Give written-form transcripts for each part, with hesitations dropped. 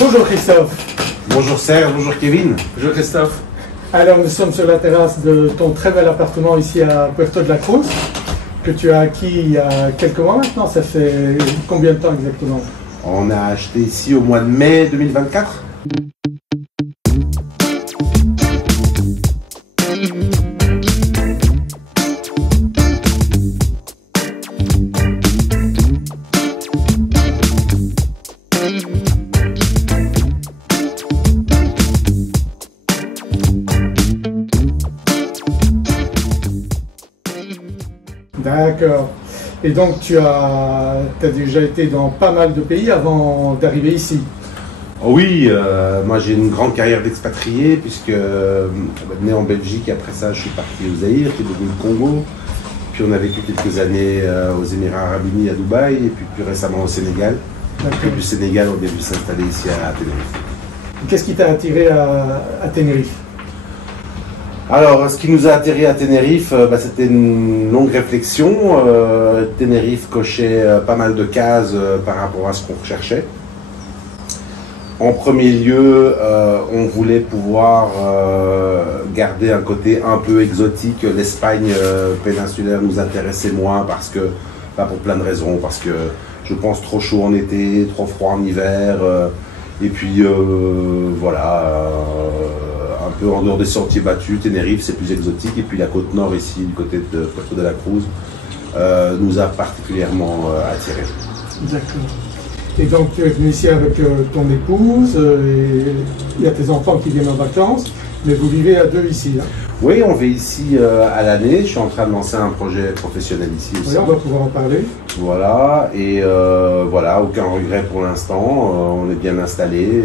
Bonjour Christophe. Bonjour Serge, bonjour Kevin. Bonjour Christophe. Alors nous sommes sur la terrasse de ton très bel appartement ici à Puerto de la Cruz, que tu as acquis il y a quelques mois maintenant. Ça fait combien de temps exactement? On a acheté ici au mois de mai 2024. D'accord. Et donc tu as déjà été dans pas mal de pays avant d'arriver ici? Oui, moi j'ai une grande carrière d'expatrié puisque né en Belgique, après ça je suis parti au Zaïre, qui est devenu le Congo. Puis on a vécu quelques années aux Émirats Arabes Unis à Dubaï et puis plus récemment au Sénégal. Et du Sénégal on est venu s'installer ici à Tenerife. Qu'est-ce qui t'a attiré à Tenerife? Alors, ce qui nous a atterri à Tenerife, c'était une longue réflexion. Tenerife cochait pas mal de cases par rapport à ce qu'on recherchait. En premier lieu, on voulait pouvoir garder un côté un peu exotique. L'Espagne péninsulaire nous intéressait moins parce que, pour plein de raisons, parce que je pense trop chaud en été, trop froid en hiver, et puis voilà. Un peu en dehors des sentiers battus, Tenerife c'est plus exotique, et puis la côte nord ici, du côté de Puerto de la Cruz, nous a particulièrement attirés. D'accord. Et donc tu es venu ici avec ton épouse, et il y a tes enfants qui viennent en vacances, mais vous vivez à deux ici, hein? Oui, on vit ici à l'année, je suis en train de lancer un projet professionnel ici aussi. Oui, on va pouvoir en parler. Voilà, et voilà, aucun regret pour l'instant, on est bien installé,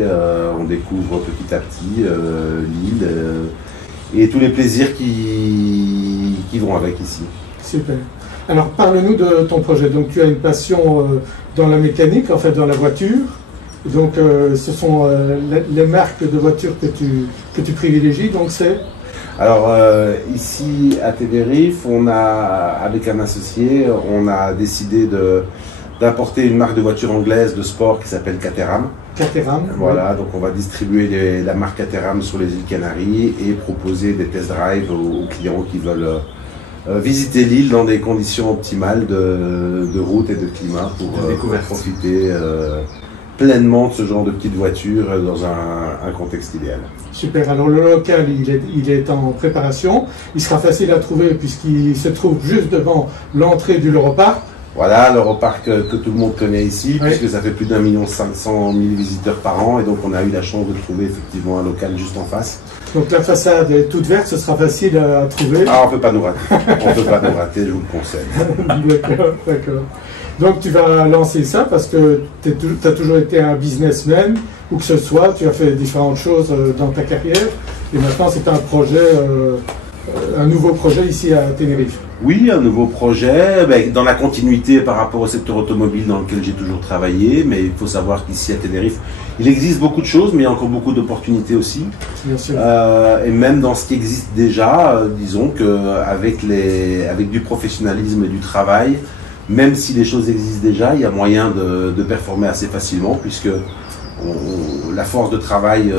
on découvre petit à petit l'île et tous les plaisirs qui vont avec ici. Super. Alors parle-nous de ton projet. Donc tu as une passion dans la mécanique, en fait dans la voiture. Donc ce sont les marques de voitures que tu privilégies, donc c'est... Alors ici à Tenerife, avec un associé, on a décidé d'importer une marque de voiture anglaise de sport qui s'appelle Caterham. Caterham. Voilà, donc on va distribuer la marque Caterham sur les îles Canaries et proposer des test drive aux clients qui veulent visiter l'île dans des conditions optimales de route et de climat pour profiter pleinement de ce genre de petite voiture dans un contexte idéal. Super, alors le local il est en préparation, il sera facile à trouver puisqu'il se trouve juste devant l'entrée du l'Europark. Voilà, l'Europark que tout le monde connaît ici, oui, puisque ça fait plus d'1 500 000 visiteurs par an, et donc on a eu la chance de trouver effectivement un local juste en face. Donc la façade est toute verte, ce sera facile à trouver. Ah, on ne peut pas nous rater, on ne peut pas nous rater, je vous le conseille. D'accord, d'accord. Donc tu vas lancer ça parce que tu as toujours été un businessman, ou que ce soit, tu as fait différentes choses dans ta carrière, et maintenant c'est un projet, un nouveau projet ici à Tenerife. Oui, un nouveau projet, dans la continuité par rapport au secteur automobile dans lequel j'ai toujours travaillé, mais il faut savoir qu'ici à Tenerife, il existe beaucoup de choses, mais il y a encore beaucoup d'opportunités aussi. Bien sûr. Et même dans ce qui existe déjà, disons qu'avec du professionnalisme et du travail, même si les choses existent déjà, il y a moyen de performer assez facilement, puisque la force de travail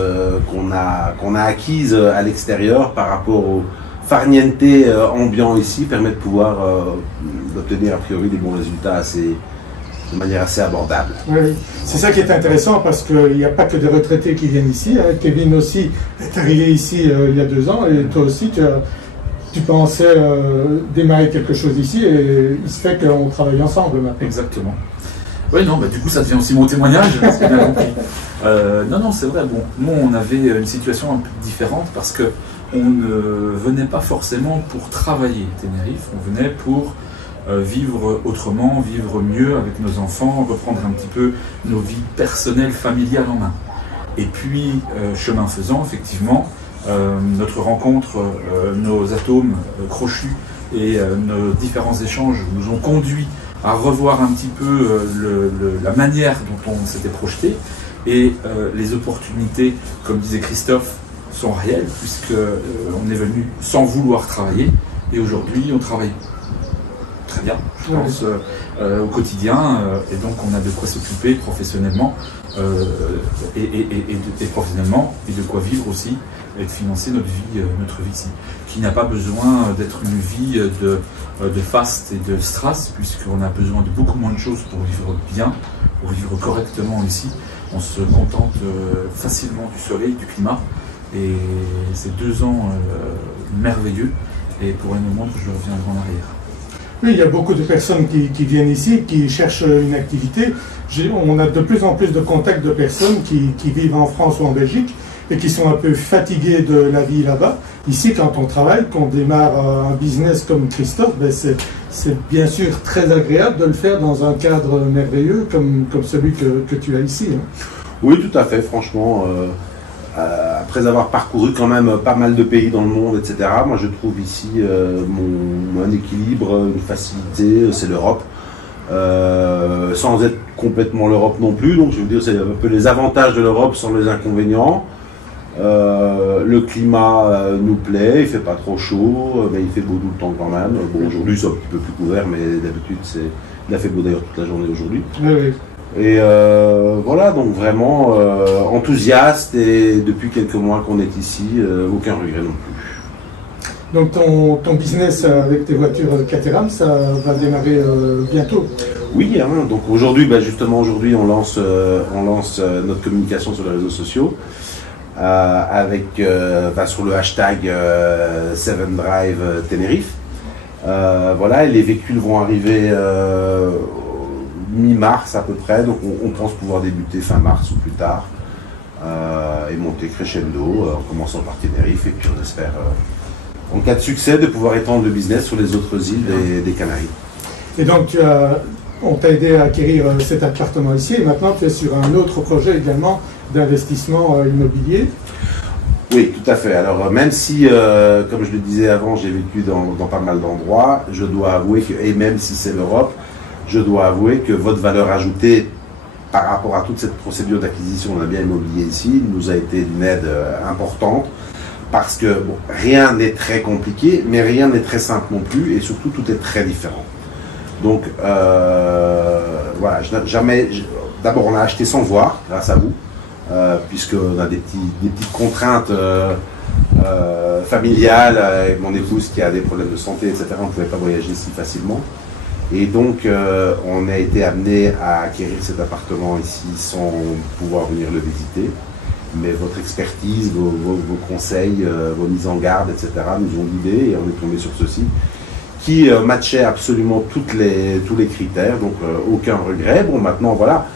qu'on a acquise à l'extérieur par rapport au farniente ambiant ici permet de pouvoir d'obtenir a priori des bons résultats de manière assez abordable. Oui, c'est ça qui est intéressant parce qu'il n'y a pas que des retraités qui viennent ici. Hein. Kevin aussi est arrivé ici il y a 2 ans, et toi aussi tu pensais démarrer quelque chose ici, et il se fait qu'on travaille ensemble maintenant. Exactement. Oui, non, du coup ça devient aussi mon témoignage, c'est bien compris. Non, c'est vrai, bon, nous on avait une situation un peu différente parce que on ne venait pas forcément pour travailler à Tenerife, on venait pour vivre autrement, vivre mieux avec nos enfants, reprendre un petit peu nos vies personnelles, familiales en main. Et puis, chemin faisant, effectivement, notre rencontre, nos atomes crochus et nos différents échanges nous ont conduits à revoir un petit peu la manière dont on s'était projeté, et les opportunités, comme disait Christophe, sont réelles, puisque on est venu sans vouloir travailler, et aujourd'hui on travaille très bien, je pense, au quotidien, et donc on a de quoi s'occuper professionnellement et professionnellement, et de quoi vivre aussi et de financer notre vie ici, qui n'a pas besoin d'être une vie de faste et de stress, puisqu'on a besoin de beaucoup moins de choses pour vivre bien, pour vivre correctement ici. On se contente facilement du soleil, du climat, et c'est 2 ans merveilleux, et pour un moment je reviendrai en arrière. Oui, il y a beaucoup de personnes qui viennent ici, qui cherchent une activité. On a de plus en plus de contacts de personnes qui vivent en France ou en Belgique et qui sont un peu fatiguées de la vie là-bas. Ici, quand on travaille, qu'on démarre un business comme Christophe, ben c'est bien sûr très agréable de le faire dans un cadre merveilleux comme celui que tu as ici. Hein. Oui, tout à fait, franchement. Après avoir parcouru quand même pas mal de pays dans le monde, etc., moi je trouve ici mon équilibre, une facilité, c'est l'Europe. Sans être complètement l'Europe non plus, donc je veux dire c'est un peu les avantages de l'Europe sans les inconvénients. Le climat nous plaît, il fait pas trop chaud, mais il fait beau tout le temps quand même. Bon, aujourd'hui c'est un petit peu plus couvert, mais d'habitude il a fait beau d'ailleurs toute la journée aujourd'hui. Oui, oui. Et voilà, donc vraiment enthousiaste, et depuis quelques mois qu'on est ici, aucun regret non plus. Donc ton business avec tes voitures Caterham, ça va démarrer bientôt? Oui, hein, donc aujourd'hui, justement aujourd'hui on lance notre communication sur les réseaux sociaux avec sur le hashtag 7Drive Tenerife. Voilà, et les véhicules vont arriver mi-mars à peu près, donc on pense pouvoir débuter fin mars ou plus tard et monter crescendo en commençant par Tenerife, et puis on espère en cas de succès de pouvoir étendre le business sur les autres îles des Canaries. Et donc on t'a aidé à acquérir cet appartement ici, et maintenant tu es sur un autre projet également d'investissement immobilier. Oui, tout à fait. Alors même si, comme je le disais avant, j'ai vécu dans pas mal d'endroits, je dois avouer que, et même si c'est l'Europe, je dois avouer que votre valeur ajoutée par rapport à toute cette procédure d'acquisition d'un bien immobilier ici nous a été d'une aide importante, parce que bon, rien n'est très compliqué, mais rien n'est très simple non plus, et surtout tout est très différent. Donc voilà, d'abord on a acheté sans voir, grâce à vous, puisqu'on a des petites contraintes familiales, avec mon épouse qui a des problèmes de santé, etc. On ne pouvait pas voyager si facilement. Et donc, on a été amené à acquérir cet appartement ici sans pouvoir venir le visiter. Mais votre expertise, vos conseils, vos mises en garde, etc. nous ont guidés, et on est tombé sur ceci, qui matchait absolument tous les critères, donc aucun regret. Bon, maintenant, voilà,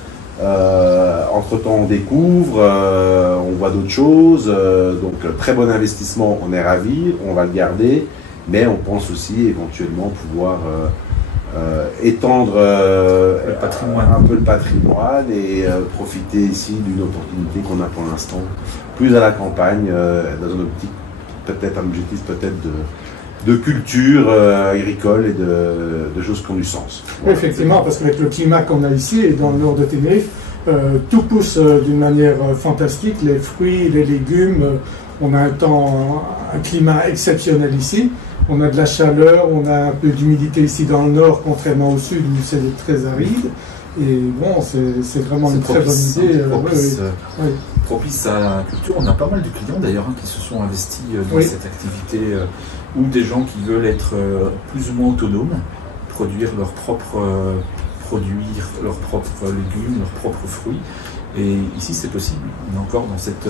entre-temps, on découvre, on voit d'autres choses, donc très bon investissement, on est ravis, on va le garder, mais on pense aussi éventuellement pouvoir étendre un peu le patrimoine et profiter ici d'une opportunité qu'on a pour l'instant plus à la campagne, dans une optique, peut-être un objectif peut-être de culture agricole et de choses qui ont du sens. Voilà. Effectivement, parce qu'avec le climat qu'on a ici et dans le nord de Tenerife, tout pousse d'une manière fantastique, les fruits, les légumes, on a un climat exceptionnel ici. On a de la chaleur, on a un peu d'humidité ici dans le nord, contrairement au sud où c'est très aride. Et bon, c'est vraiment une très bonne idée. Propice à la culture. On a pas mal de clients d'ailleurs qui se sont investis dans cette activité, ou des gens qui veulent être plus ou moins autonomes, produire leurs propres légumes, leurs propres fruits. Et ici c'est possible. On est encore dans cette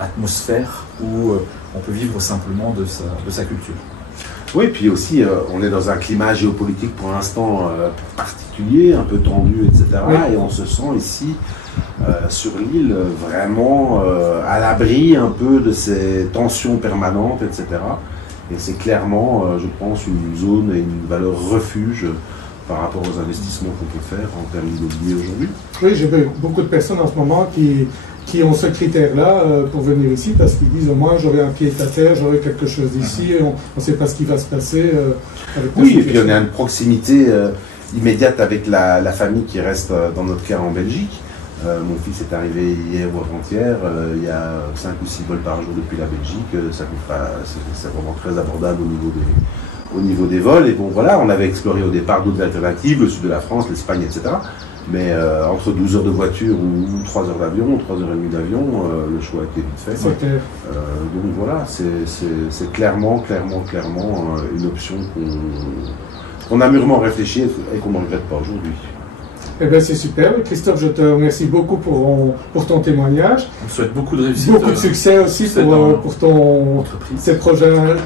atmosphère où on peut vivre simplement de sa culture. Oui, puis aussi, on est dans un climat géopolitique pour l'instant particulier, un peu tendu, etc. Oui. Et on se sent ici, sur l'île, vraiment à l'abri un peu de ces tensions permanentes, etc. Et c'est clairement, je pense, une zone et une valeur refuge par rapport aux investissements qu'on peut faire en termes d'immobilier aujourd'hui. Oui, j'ai beaucoup de personnes en ce moment qui ont ce critère-là pour venir ici, parce qu'ils disent au moins j'aurai un pied à terre, j'aurai quelque chose ici, et on ne sait pas ce qui va se passer. Oui, et puis on a une proximité immédiate avec la famille qui reste dans notre cas en Belgique. Mon fils est arrivé hier ou avant-hier, il y a 5 ou 6 vols par jour depuis la Belgique, ça coûte pas, c'est vraiment très abordable au niveau des vols. Et bon, voilà, on avait exploré au départ d'autres alternatives, le sud de la France, l'Espagne, etc. Mais entre 12 heures de voiture ou 3 heures d'avion, 3 heures et demie d'avion, le choix a été vite fait. C'est clair. Donc voilà, c'est clairement une option qu'on a mûrement réfléchi et qu'on ne regrette pas aujourd'hui. Eh bien, c'est super. Christophe, je te remercie beaucoup pour ton témoignage. On souhaite beaucoup de réussite. Beaucoup de succès aussi pour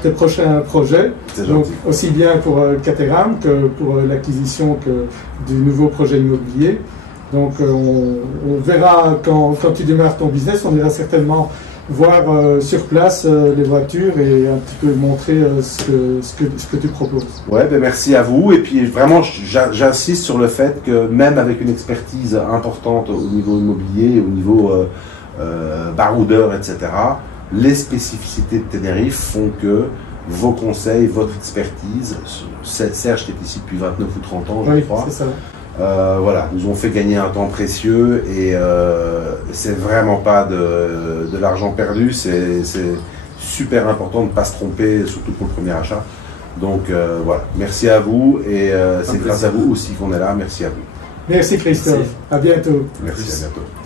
tes prochains projets. Donc, aussi bien pour Caterham que pour l'acquisition du nouveau projet immobilier. Donc, on verra quand tu démarres ton business, on ira certainement voir sur place les voitures et un petit peu montrer ce que tu proposes. Ouais, ben merci à vous. Et puis vraiment, j'insiste sur le fait que même avec une expertise importante au niveau immobilier, au niveau baroudeur, etc., les spécificités de Tenerife font que vos conseils, votre expertise, Serge qui est ici depuis 29 ou 30 ans, je crois. C'est ça. Voilà, nous ont fait gagner un temps précieux et c'est vraiment pas de l'argent perdu, c'est super important de ne pas se tromper, surtout pour le premier achat. Donc voilà, merci à vous et c'est grâce à vous aussi qu'on est là, merci à vous. Merci Christophe, à bientôt. Merci, à bientôt.